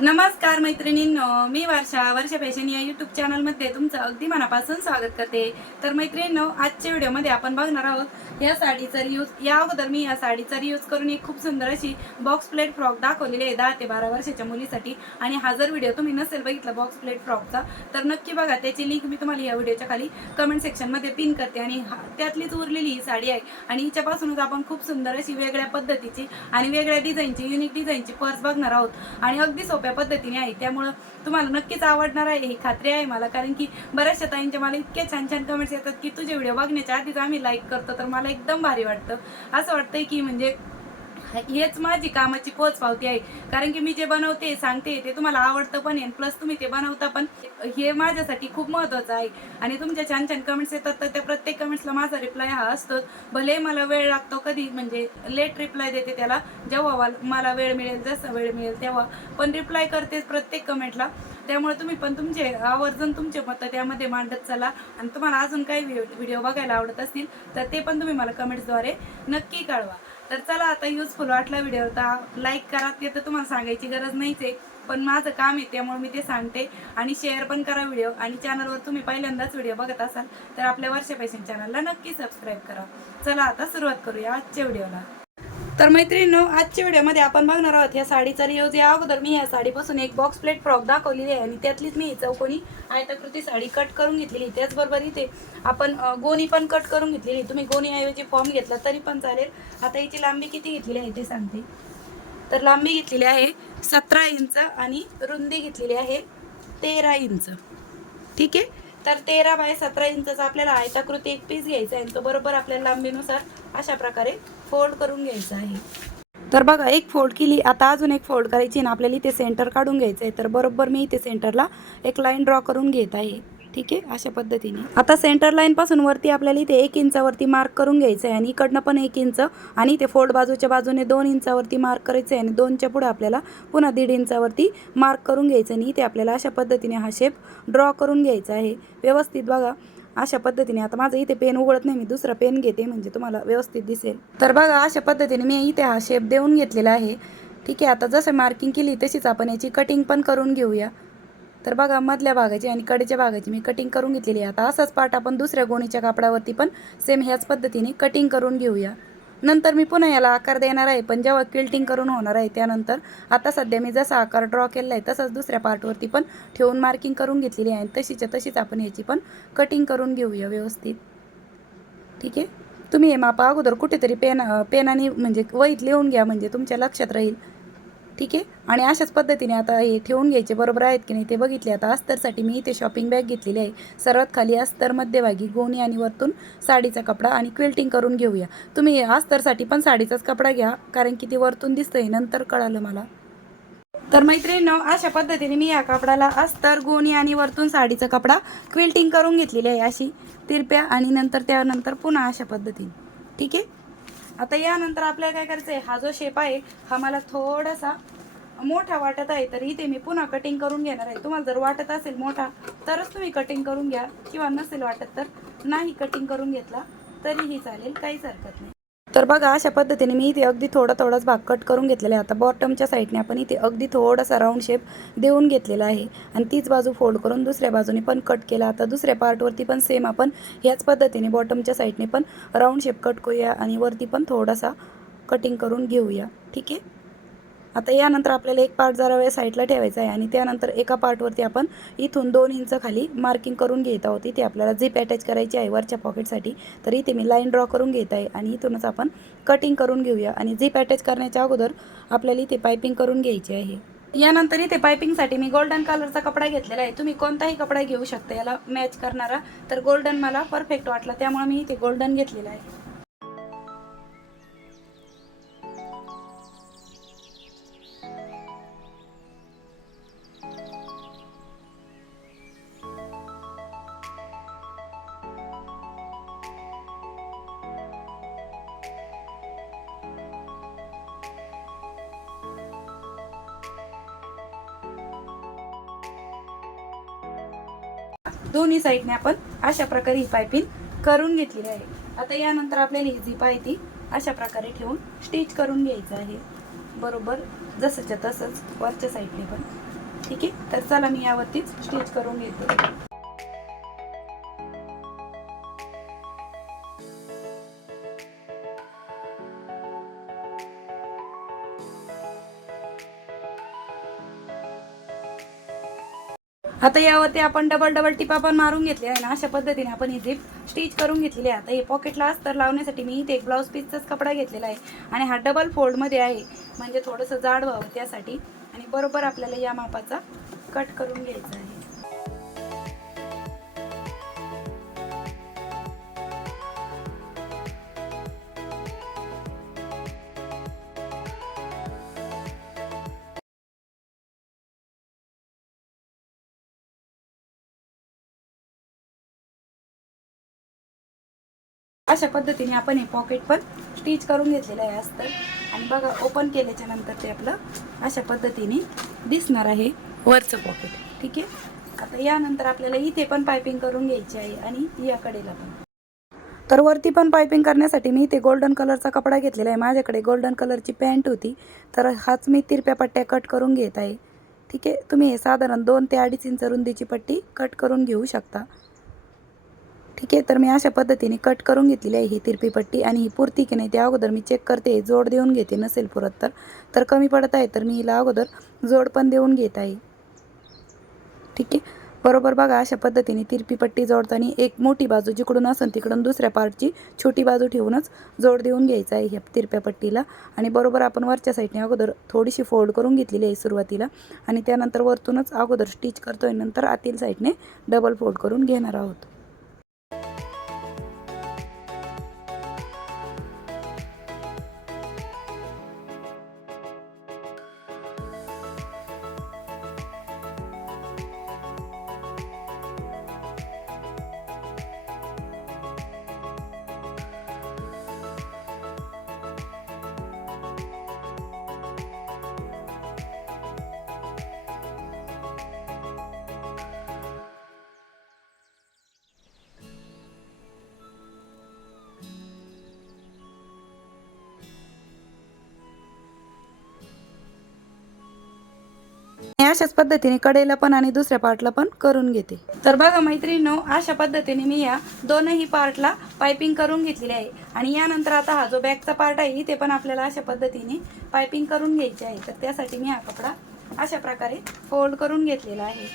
नमस्कार मैत्रिणींनो मी वर्षा वर्षा फॅशन या युट्यूब चॅनलमध्ये तुमचं अगदी मनापासून स्वागत करते. तर मैत्रिणींनो आजच्या व्हिडिओमध्ये आपण बघणार आहोत या साडीचा रियूज या अगोदर मी या साडीचा रियूज करून एक खूप सुंदर अशी बॉक्स प्लेट फ्रॉक दाखवलेली आहे दहा ते बारा वर्षाच्या मुलीसाठी. आणि हा जर व्हिडिओ तुम्ही नसेल बघितला बॉक्स प्लेट फ्रॉकचा तर नक्की बघा त्याची लिंक मी तुम्हाला या व्हिडिओच्या खाली कमेंट सेक्शनमध्ये पिन करते. आणि हा- त्यातलीच उरलेली ही साडी आहे. आणि हिच्यापासूनच आपण खूप सुंदर अशी वेगळ्या पद्धतीची आणि वेगळ्या डिझाईनची युनिक डिझाईनची पर्स बघणार आहोत. आणि अगदी सोप्या पद्धतीने आहे. त्यामुळं तुम्हाला नक्कीच आवडणार आहे. ही खात्री आहे मला. कारण की बऱ्याचशा ताईंच्या मला इतके छान छान कमेंट्स येतात की तुझे व्हिडिओ बघण्याच्या आधीच आम्ही लाईक करतो तर मला एकदम भारी वाटतं. असं वाटतंय की म्हणजे हेच माझी कामाची पोच पावती आहे. कारण की मी जे बनवते सांगते ते तुम्हाला आवडतं पण आहे. प्लस तुम्ही ते बनवता पण हे माझ्यासाठी खूप महत्वाचं आहे. आणि तुमच्या छान छान कमेंट्स येतात तर त्या प्रत्येक कमेंट्सला माझा रिप्लाय हा असतोच. भले मला वेळ लागतो कधी म्हणजे लेट रिप्लाय देते त्याला. जेव्हा मला वेळ मिळेल जसा वेळ मिळेल तेव्हा. पण रिप्लाय करतेच प्रत्येक कमेंटला त्यामुळे तुम्ही पण तुमचे आवर्जून तुमचे मतं त्यामध्ये मांडत चला. आणि तुम्हाला अजून काही व्हिडिओ बघायला आवडत असतील तर ते पण तुम्ही मला कमेंट्सद्वारे नक्की कळवा. तर चला आता युजफुल वाटला व्हिडिओ तर लाईक करा ते तर तुम्हाला सांगायची गरज नाहीच आहे. पण माझं काम आहे त्यामुळे मी ते सांगते. आणि शेअर पण करा व्हिडिओ आणि चॅनलवर तुम्ही पहिल्यांदाच व्हिडिओ बघत असाल तर आपल्या वर्षा फॅशन चॅनलला नक्की सबस्क्राईब करा. चला आता सुरुवात करूया आजच्या व्हिडिओला तर मैत्रिणींनो आजच्या व्हिडिओमध्ये आपण बघणार आहोत या साडीचा रियूज या अगोदर मी या साडीपासून एक बॉक्स प्लेट फ्रॉक दाखवलेली आहे आणि त्यातलीच मी चौकोनी आयताकृती साडी कट करून घेतलेली त्याचबरोबर इथे आपण गोणी पण कट करून घेतलेली तुम्ही गोणीऐवजी फॉर्म घेतला तरी पण चालेल. आता हिची लांबी किती घेतलेली आहे ते सांगते. तर लांबी घेतलेली आहे सतरा इंच आणि रुंदी घेतलेली आहे तेरा इंच. ठीक आहे? तर तेरा बाय सतरा इंचाचा आपल्याला आयताकृती एक पीस घ्यायचा आहे. तो बरोबर आपल्याला लांबीनुसार अशा प्रकारे फोल्ड करून घ्यायचा आहे. तर बघा एक फोल्ड केली. आता अजून एक फोल्ड करायची ना आपल्याला इथे सेंटर काढून घ्यायचं आहे. तर बरोबर मी इथे सेंटरला एक लाईन ड्रॉ करून घेत आहे. ठीक आहे? अशा पद्धतीने. आता सेंटर लाईनपासून वरती आपल्याला इथे एक इंचावरती मार्क करून घ्यायचं आहे आणि इकडनं पण एक इंच आणि इथे फोल्ड बाजूच्या बाजूने दोन इंचावरती मार्क करायचं आहे आणि दोनच्या पुढे आपल्याला पुन्हा दीड इंचावरती मार्क करून घ्यायचं आणि इथे आपल्याला अशा पद्धतीने हा शेप ड्रॉ करून घ्यायचा आहे. व्यवस्थित बघा. अशा पद्धतीने. आता माझं इथे पेन उघडत नाही मी दुसरा पेन घेते म्हणजे तुम्हाला व्यवस्थित दिसेल. तर बघा अशा पद्धतीने मी इथे हा शेप देऊन घेतलेला आहे. ठीक आहे आता जसं मार्किंग केली तशीच आपण याची कटिंग पण करून घेऊया. तर बघा मधल्या भागाची आणि कडेच्या भागाची मी कटिंग करून घेतलेली आहे. आता असाच पार्ट आपण दुसऱ्या गोणीच्या कापडावरती पण सेम ह्याच पद्धतीने कटिंग करून घेऊया. नंतर मी पुन्हा याला आकार देणार आहे पण जेव्हा क्विल्टिंग करून होणार आहे त्यानंतर आता सध्या मी जसा आकार ड्रॉ केलेला आहे तसाच दुसऱ्या पार्टवरती पण ठेवून मार्किंग करून घेतलेली आहे तशीच्या तशीच आपण याची पण कटिंग करून घेऊया व्यवस्थित. ठीक आहे? तुम्ही हे मापा अगोदर कुठेतरी पेन पेनाने म्हणजे वहीत लिहून घ्या म्हणजे तुमच्या लक्षात राहील. ठीक आहे? आणि अशाच पद्धतीने आता हे ठेवून घ्यायचे. बरोबर आहेत की नाही? ते बघितले. आता अस्तरसाठी मी इथे शॉपिंग बॅग घेतलेली आहे. सर्वात खाली अस्तर मध्यभागी गोणी आणि वरतून साडीचा कपडा आणि क्विल्टिंग करून घेऊया. तुम्ही अस्तरसाठी पण साडीचाच कपडा घ्या कारण की ते वरतून दिसतंय. नंतर कळालं मला. तर मैत्रिणींनो अशा पद्धतीने मी या कपड्याला अस्तर गोणी आणि वरतून साडीचा कपडा क्विल्टिंग करून घेतलेली आहे अशी. तिरप्या आणि नंतर त्यानंतर पुन्हा अशा पद्धतीने. ठीक आहे? आता यानंतर आपल्याला काय करायचं आहे हा जो शेप आहे हा मला थोडासा मोठा वाटत आहे तर इथे मी पुन्हा कटिंग करून घेणार आहे. तुम्हाला जर वाटत असेल मोठा तरच तुम्ही कटिंग करून घ्या. किंवा नसेल वाटत तर नाही कटिंग करून घेतला तरीही चालेल. काहीच हरकत नाही. तर बघा अशा पद्धतीने मी इथे अगदी थोडा थोडाच भाग कट करून घेतलेला आहे. आता बॉटमच्या साईडने आपण इथे अगदी थोडासा राऊंड शेप देऊन घेतलेला आहे. आणि तीच बाजू फोल्ड करून दुसऱ्या बाजूने पण कट केला. आता दुसऱ्या पार्टवरती पण सेम आपण ह्याच पद्धतीने बॉटमच्या साईडने पण राऊंड शेप कट करूया आणि वरती पण थोडासा कटिंग करून घेऊया. ठीक आहे? आता यानंतर आपल्याला एक पार्ट जरा वेळ साईडला ठेवायचा आहे आणि त्यानंतर एका पार्टवरती आपण इथून दोन इंच खाली मार्किंग करून घेत आहोत. इथे आपल्याला झिप अटॅच करायची आहे वरच्या पॉकेटसाठी तर इथे मी लाईन ड्रॉ करून घेत आहे आणि इथूनच आपण कटिंग करून घेऊया. आणि झिप अटॅच करण्याच्या अगोदर आपल्याला इथे पायपिंग करून घ्यायची आहे. यानंतर इथे पायपिंगसाठी मी गोल्डन कलरचा कपडा घेतलेला आहे. तुम्ही कोणताही कपडा घेऊ शकता. याला मॅच करणारा. तर गोल्डन मला परफेक्ट वाटला. त्यामुळे मी इथे गोल्डन घेतलेला आहे. दोन्ही साईडने आपण अशा प्रकारे ही पायपिंग करून घेतलेली आहे. आता यानंतर आपल्याला ही झिप आहे ती अशा प्रकारे ठेवून स्टिच करून घ्यायचं आहे. बरोबर? जसंच्या तसंच वरच्या साईडने पण. ठीक आहे? तर चला मी यावरतीच स्टिच करून घेते. आता यावरती आपण डबल डबल टिपा पण मारून घेतली आहे ना अशा पद्धतीने आपण ही झिप स्टिच करून घेतलेली आहे. आता हे पॉकेटला अस्तर लावण्यासाठी मी इथे एक ब्लाऊज पीसचाच कपडा घेतलेला आहे. आणि हा डबल फोल्डमध्ये आहे. म्हणजे थोडंसं जाड व्हावं त्यासाठी. आणि बरोबर आपल्याला या मापाचा कट करून घ्यायचा आहे. अशा पद्धतीने आपण हे पॉकेट पण स्टिच करून घेतलेलं आहे अस्तर आणि बघा ओपन केल्याच्यानंतर ते आपलं अशा पद्धतीने दिसणार आहे. वरचं पॉकेट ठीक आहे? आता यानंतर आपल्याला इथे पण पायपिंग करून घ्यायची आहे आणि या कडेला पण. तर वरती पण पायपिंग करण्यासाठी मी इथे गोल्डन कलरचा कपडा घेतलेला आहे. माझ्याकडे गोल्डन कलरची पॅन्ट होती. तर हाच मी तिरप्या पट्ट्या कट करून घेत आहे. ठीक आहे? तुम्ही हे साधारण दोन ते अडीच इंच रुंदीची पट्टी कट करून घेऊ शकता. ठीक आहे तर मी अशा पद्धतीने कट करून घेतलेली आहे ही तिरपी पट्टी आणि ही पुरती की नाही त्या अगोदर मी चेक करते जोड देऊन घेते नसेल पुरत तर. तर कमी पडत आहे तर मी हिला अगोदर जोड पण देऊन घेत आहे. ठीक आहे बरोबर बघा अशा पद्धतीने तिरपी पट्टी जोडताना एक मोठी बाजू जिकडून असेल तिकडून दुसऱ्या पार्टची छोटी बाजू ठेवूनच जोड देऊन घ्यायचा आहे ह्या तिरप्या पट्टीला. आणि बरोबर आपण वरच्या साईडने अगोदर थोडीशी फोल्ड करून घेतलेली आहे सुरुवातीला. आणि त्यानंतर वरतूनच अगोदर स्टिच करतोय नंतर आतील साईडने डबल फोल्ड करून घेणार आहोत. अशाच पद्धतीने कडेला पण आणि दुसऱ्या पार्टला पण करून घेते. तर बघा मैत्रिणीनो अशा पद्धतीने मी या दोनही पार्टला पायपिंग करून घेतलेली आहे. आणि यानंतर आता हा जो बॅगचा पार्ट आहे इथे पण आपल्याला अशा पद्धतीने पायपिंग करून घ्यायची आहे. तर त्यासाठी मी हा कपडा अशा प्रकारे फोल्ड करून घेतलेला आहे.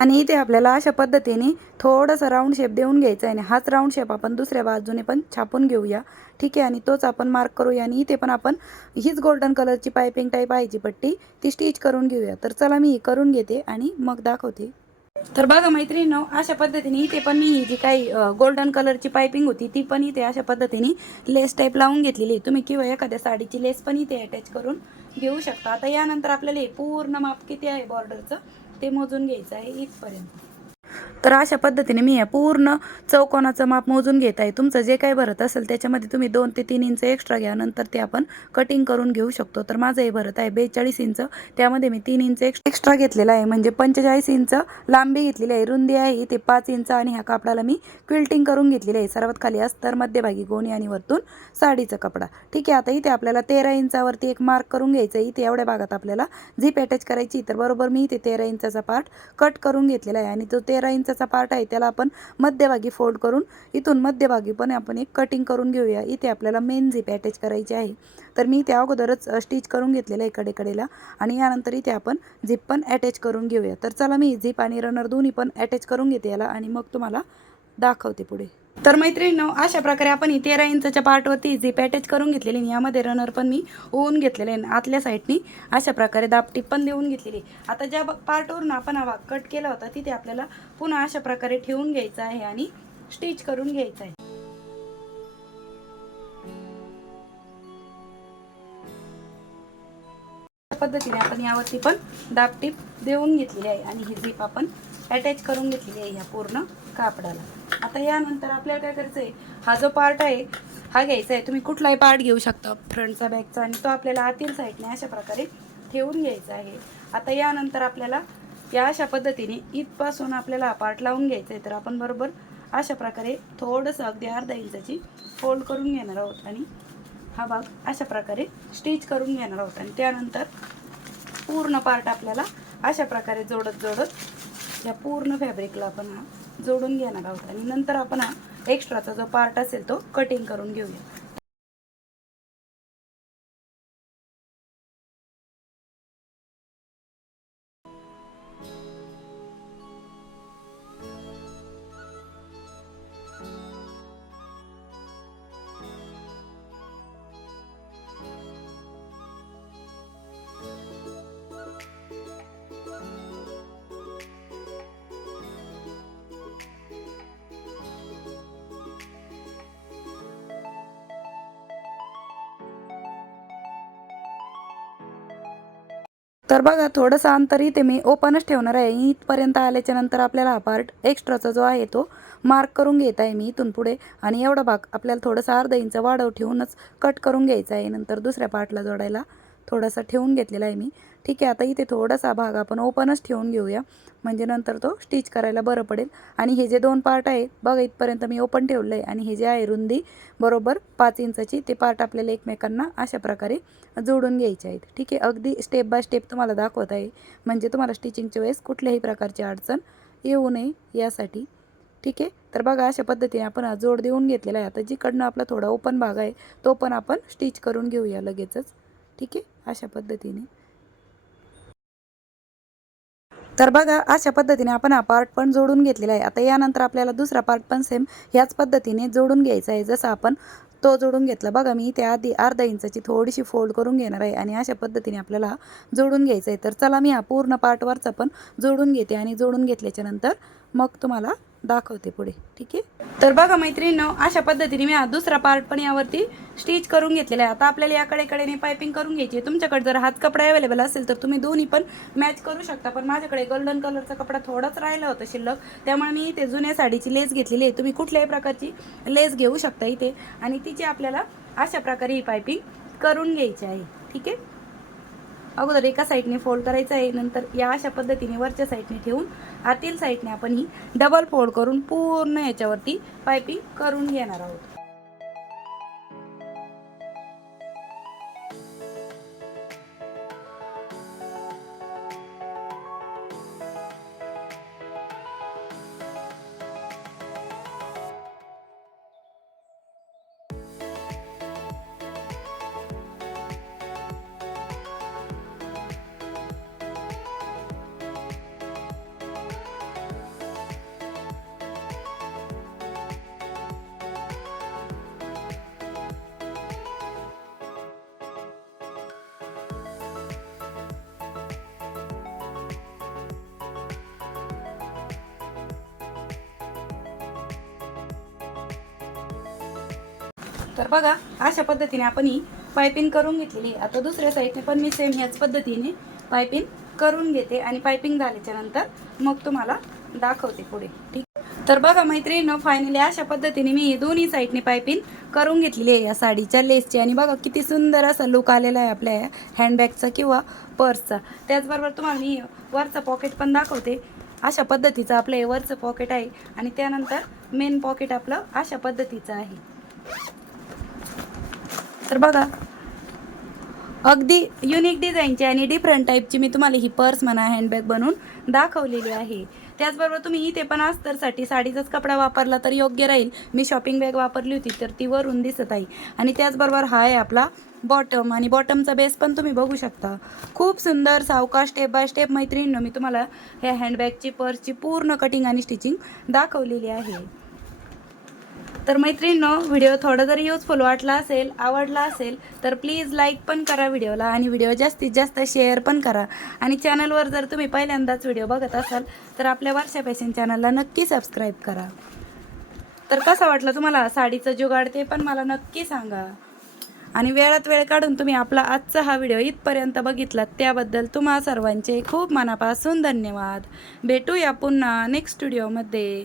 आणि इथे आपल्याला अशा पद्धतीने थोडंसं राऊंड शेप देऊन घ्यायचा आहे. आणि हाच राऊंड शेप आपण दुसऱ्या बाजूने पण छापून घेऊया. ठीक आहे? आणि तोच आपण मार्क करूया. आणि इथे पण आपण हीच गोल्डन कलरची पायपिंग टाईप आहे जी पट्टी ती स्टिच करून घेऊया. तर चला मी ही करून घेते आणि मग दाखवते. तर बघा मैत्रिणीनो अशा पद्धतीने इथे पण मी जी काही गोल्डन कलरची पायपिंग होती ती पण इथे अशा पद्धतीने लेस टाईप लावून घेतलेली तुम्ही किंवा एखाद्या साडीची लेस पण इथे अटॅच करून घेऊ शकता. आता यानंतर आपल्याला हे पूर्ण माप किती आहे बॉर्डरचं ते मोजून घ्यायचं आहे इथपर्यंत. तर अशा पद्धतीने मी या पूर्ण चौकोनाचं माप मोजून घेत आहे. तुमचं जे काही भरत असेल त्याच्यामध्ये तुम्ही दोन ते तीन इंच एक्स्ट्रा घ्या. नंतर ते आपण कटिंग करून घेऊ शकतो. तर माझं हे भरत आहे बेचाळीस इंच. त्यामध्ये मी तीन इंच एक्स्ट्रा घेतलेला आहे. म्हणजे पंचेचाळीस इंच लांबी घेतलेली आहे. रुंदी आहे. ते पाच इंच आणि ह्या कापडाला मी क्विल्टिंग करून घेतलेली आहे. सर्वात खाली अस्तर मध्यभागी गोणी आणि वरतून साडीचा कपडा. ठीक आहे. आता इथे आपल्याला तेरा इंचावरती एक मार्क करून घ्यायचं आहे. इथे एवढ्या भागात आपल्याला झीप अटॅच करायची तर बरोबर मी इथे तेरा इंचाचा पार्ट कट करून घेतलेला आहे. आणि तो तेरा इंचाचा पार्ट आहे त्याला आपण मध्यभागी फोल्ड करून इथून मध्यभागी पण आपण एक कटिंग करून घेऊया. इथे आपल्याला मेन झिप अटॅच करायची आहे. तर मी त्या अगोदरच स्टिच करून घेतलेलं आहे कडेकडेला आणि यानंतर इथे आपण झीप पण अटॅच करून घेऊया. तर चला मी झीप आणि रनर दोन्ही पण अटॅच करून घेते याला आणि मग तुम्हाला दाखवते पुढे. तर मैत्रिणींनो अशा प्रकारे आपण ही तेरा इंचच्या पार्टवरती जी पॅटेज करून घेतलेली आणि यामध्ये रनर पण मी ओवून घेतलेले आहे आतल्या साईडनी अशा प्रकारे दापटी पण देऊन घेतलेली. आता ज्या पार्टवरून आपण हा भाग कट केला होता तिथे आपल्याला पुन्हा अशा प्रकारे ठेवून घ्यायचं आहे आणि स्टिच करून घ्यायचं आहे. अशा पद्धतीने आपण यावरती पण दापटीप देऊन घेतलेली आहे आणि ही झीप आपण अटॅच करून घेतलेली आहे ह्या पूर्ण कापडाला. आता यानंतर आपल्याला काय करायचं आहे हा जो पार्ट आहे हा घ्यायचा आहे तुम्ही कुठलाही पार्ट घेऊ शकता. फ्रंटचा बॅकचा आणि तो आपल्याला आतील साईडने अशा प्रकारे ठेवून घ्यायचा आहे. आता यानंतर आपल्याला या अशा पद्धतीने इथपासून आपल्याला हा पार्ट लावून घ्यायचा आहे तर आपण बरोबर अशा प्रकारे थोडंसं अगदी अर्धा इंचाची फोल्ड करून घेणार आहोत. आणि हा भाग अशा प्रकारे स्टिच करून घेणार आहोत. आणि त्यानंतर पूर्ण पार्ट आपल्याला अशा प्रकारे जोडत जोडत या पूर्ण फॅब्रिकला आपण हा जोडून घेणार आहोत आणि नंतर आपण हा एक्स्ट्राचा जो पार्ट असेल तो कटिंग करून घेऊया. तर बघा थोडंसं अंतर इथे मी ओपनच ठेवणार आहे. इथपर्यंत आल्याच्यानंतर आपल्याला हा पार्ट एक्स्ट्राचा जो आहे तो मार्क करून घेत आहे मी इथून पुढे. आणि एवढा भाग आपल्याला थोडंसं अर्धा इंच वाढव ठेवूनच कट करून घ्यायचा आहे. नंतर दुसऱ्या पार्टला जोडायला थोडासा ठेवून घेतलेला आहे मी. ठीक आहे आता इथे थोडासा भाग आपण ओपनच ठेवून घेऊया. म्हणजे नंतर तो स्टिच करायला बरं पडेल. आणि हे जे दोन पार्ट आहे बघा इथपर्यंत मी ओपन ठेवलं आहे आणि हे जे आहे रुंदी बरोबर पाच इंचाची ते पार्ट आपल्याला एकमेकांना अशा प्रकारे जोडून घ्यायचे आहेत. ठीक आहे अगदी स्टेप बाय स्टेप तुम्हाला दाखवत आहे. म्हणजे तुम्हाला स्टिचिंगच्या वेळेस कुठल्याही प्रकारची अडचण येऊ नये यासाठी. ठीक आहे तर बघा अशा पद्धतीने आपण हा जोड देऊन घेतलेला आहे. आता जिकडनं आपला थोडा ओपन भाग आहे तो पण आपण स्टिच करून घेऊया लगेचच. ठीक आहे अशा पद्धतीने. तर बघा अशा पद्धतीने आपण हा पार्ट पण जोडून घेतलेला आहे. आता यानंतर आपल्याला दुसरा पार्ट पण सेम ह्याच पद्धतीने जोडून घ्यायचा आहे. जसं आपण तो जोडून घेतला. बघा मी इथे आधी अर्धा इंचाची थोडीशी फोल्ड करून घेणार आहे आणि अशा पद्धतीने आपल्याला जोडून घ्यायचं आहे. तर चला मी हा पूर्ण पार्टवरचा पण जोडून घेते आणि जोडून घेतल्याच्यानंतर मग तुम्हाला दाखवते पुढे. ठीक आहे? तर बघा मैत्रिणीनं अशा पद्धतीने मी हा दुसरा पार्ट पण यावरती स्टिच करून घेतलेला आहे. आता आपल्याला याकडे कडेने पायपिंग करून घ्यायची आहे. तुमच्याकडे जर हात कपडा अवेलेबल असेल तर तुम्ही दोन्ही पण मॅच करू शकता. पण माझ्याकडे गोल्डन कलरचा कपडा थोडाच राहिला होता शिल्लक. त्यामुळे मी इथे जुन्या साडीची लेस घेतलेली आहे. तुम्ही कुठल्याही प्रकारची लेस घेऊ शकता इथे. आणि तिची आपल्याला अशा प्रकारे ही पायपिंग करून घ्यायची आहे. ठीक आहे? अगोदर एका साईडने फोल्ड करायचं आहे नंतर या अशा पद्धतीने वरच्या साईडने ठेवून आतील साईडने आपण ही डबल फोल्ड करून पूर्ण याच्यावरती पायपिंग करून घेणार आहोत. तर बघा अशा पद्धतीने आपण ही पायपिंग करून घेतलेली आहे. आता दुसऱ्या साईडने पण मी सेम ह्याच पद्धतीने पायपिंग करून घेते आणि पायपिंग झाल्याच्यानंतर मग तुम्हाला दाखवते पुढे. ठीक तर बघा मैत्रिणीनं फायनली अशा पद्धतीने मी दोन्ही साईडने पायपिंग करून घेतलेली आहे या साडीच्या लेसची आणि बघा किती सुंदर असा लुक आलेला आहे आपल्या हँडबॅगचा किंवा पर्सचा त्याचबरोबर तुम्हाला मी वरचा पॉकेट पण दाखवते. अशा पद्धतीचं आपलं हे वरचं पॉकेट आहे. आणि त्यानंतर मेन पॉकेट आपलं अशा पद्धतीचं आहे. तर बघा. अगदी युनिक डिझाईनची आणि डिफरंट टाईपची मी तुम्हाला ही पर्स म्हणा हँडबॅग बनवून दाखवलेली आहे. त्याचबरोबर तुम्ही इथे पण अस्तरसाठी साडीचाच कपडा वापरला तर योग्य राहील. मी शॉपिंग बॅग वापरली होती तर ती वरून दिसत आहे. आणि त्याचबरोबर हा आहे आपला बॉटम आणि बॉटमचा बेस पण तुम्ही बघू शकता. खूप सुंदर सावकाश स्टेप बाय स्टेप मैत्रिणीनं मी तुम्हाला ह्या हँडबॅगची पर्सची पूर्ण कटिंग आणि स्टिचिंग दाखवलेली आहे. तर मैत्रिणींनो व्हिडिओ थोडा जरी युजफुल वाटला असेल आवडला असेल तर प्लीज लाईक पण करा व्हिडिओला आणि व्हिडिओ जास्तीत जास्त शेअर पण करा. आणि चॅनलवर जर तुम्ही पहिल्यांदाच व्हिडिओ बघत असाल तर आपल्या वर्षा फॅशन चॅनलला नक्की सबस्क्राईब करा. तर कसं वाटलं तुम्हाला साडीचं जुगाड ते पण मला नक्की सांगा. आणि वेळात वेळ काढून तुम्ही आपला आजचा हा व्हिडिओ इथपर्यंत बघितलात त्याबद्दल तुम्हा सर्वांचे खूप मनापासून धन्यवाद. भेटूया पुन्हा नेक्स्ट व्हिडिओमध्ये